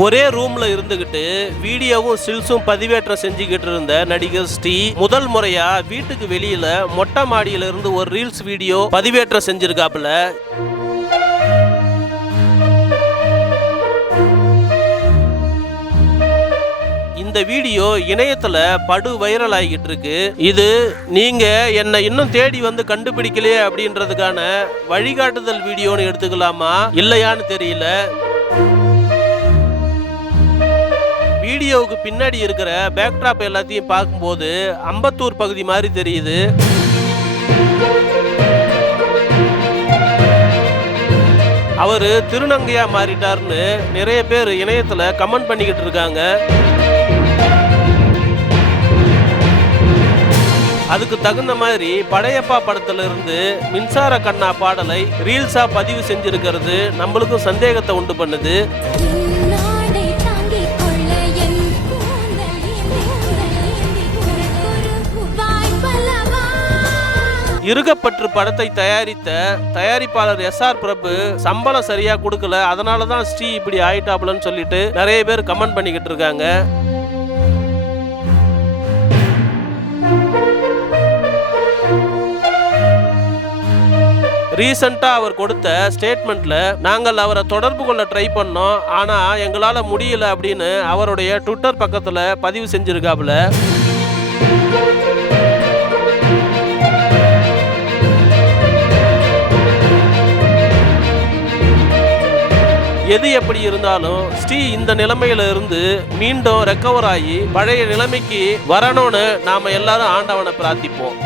ஒரே ரூம்ல இருந்துகிட்டு வீடியோவும் ஸ்டில்ஸும் பதிவேற்றம் செஞ்சுக்கிட்டு இருந்த நடிகர் ஸ்ரீ முதல் முறையா வீட்டுக்கு வெளியில மொட்டை மாடியில இருந்து ஒரு ரீல்ஸ் வீடியோ பதிவேற்றம் செஞ்சிருக்காப்புல. இந்த வீடியோ இணையத்துல படு வைரல் ஆகிட்டு இருக்கு. இது நீங்க என்னை இன்னும் தேடி வந்து கண்டுபிடிக்கலையே அப்படின்றதுக்கான வழிகாட்டுதல் வீடியோன்னு எடுத்துக்கலாமா? இல்லையான்னு தெரியல. வீடியோவுக்கு பின்னாடி இருக்கிற பேக்ட்ராப் எல்லாத்தையும் பார்க்கும்போது அம்பத்தூர் பகுதி மாதிரி தெரியுது. அவர் திருநங்கையா மாறிட்டார்னு நிறைய பேர் இணையத்தில் கமெண்ட் பண்ணிக்கிட்டு இருக்காங்க. அதுக்கு தகுந்த மாதிரி படையப்பா படத்திலிருந்து மின்சார கண்ணா பாடலை ரீல்ஸாக பதிவு செஞ்சிருக்கிறது நம்மளுக்கும் சந்தேகத்தை உண்டு பண்ணுது. இருகப்பற்று படத்தை தயாரித்த தயாரிப்பாளர் எஸ் ஆர் பிரபு சம்பளம் சரியா கொடுக்கல. அதனால தான் ஸ்ரீ இப்படி ஆயிட்டாப்லன்னு சொல்லிட்டு நிறைய பேர் கமெண்ட் பண்ணிக்கிட்டு இருக்காங்க. ரீசண்டாக அவர் கொடுத்த ஸ்டேட்மெண்ட்டில் நாங்கள் அவரை தொடர்பு கொள்ள ட்ரை பண்ணோம். ஆனால் எங்களால் முடியல அப்படின்னு அவருடைய ட்விட்டர் பக்கத்தில் பதிவு செஞ்சுருக்காப்புல எது எப்படி இருந்தாலும் ஸ்ரீ இந்த நிலைமையில இருந்து மீண்டும் ரெக்கவர் ஆகி பழைய நிலைமைக்கு வரணும்னு நாம எல்லாரும் ஆண்டவனை பிரார்த்திப்போம்.